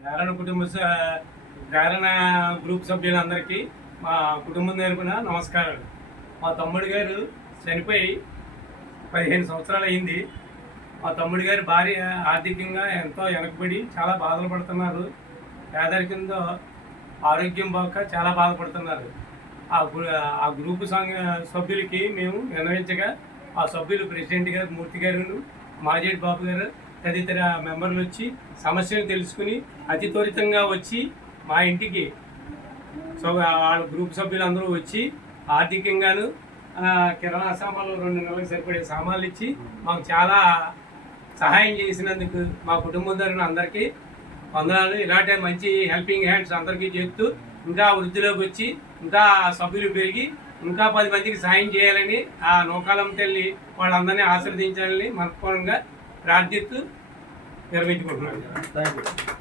ప్రేరణ ప్రేరణ group సభ్యులందరికీ మా కుటుంబం తరపున నమస్కారాలు. మా తమ్ముడు గారు చనిపోయి 15 సంవత్సరాలు అయింది. మా తమ్ముడి గారి భార్య ఆర్థికంగా ఎంతో వెనకబడి చాలా బాధలు పడుతున్నారు. పేదరికంతో ఆరోగ్యం బాక చాలా బాధపడుతున్నారు. ఆ గ్రూపు సభ్యులకి మేము విన్నవించగా ఆ సభ్యులు ప్రెసిడెంట్ గారు మూర్తి గారు, మాజేటి బాబు గారు తదితర మెంబర్లు వచ్చి సమస్యను తెలుసుకుని అతి త్వరితంగా వచ్చి మా ఇంటికి వాళ్ళ గ్రూప్ సభ్యులందరూ వచ్చి ఆర్థికంగాను కిరాణా సామాన్లు 2 నెలలకు సరిపడే సామాన్లు ఇచ్చి మాకు చాలా సహాయం చేసినందుకు మా కుటుంబం తరపున అందరికీ వందనాలు. ఇలాంటి మంచి హెల్పింగ్ హ్యాండ్స్ అందరికీ చేస్తూ ఇంకా వృద్ధిలోకి వచ్చి ఇంకా సభ్యులు పెరిగి ఇంకా 10 మందికి సహాయం చేయాలని ఆ నూకాలం తల్లి వాళ్ళందరినీ ఆశీర్వదించాలని మనపూర్వకంగా ప్రార్థిస్తూ నిర్వహించుకుంటున్నాను. Thank you.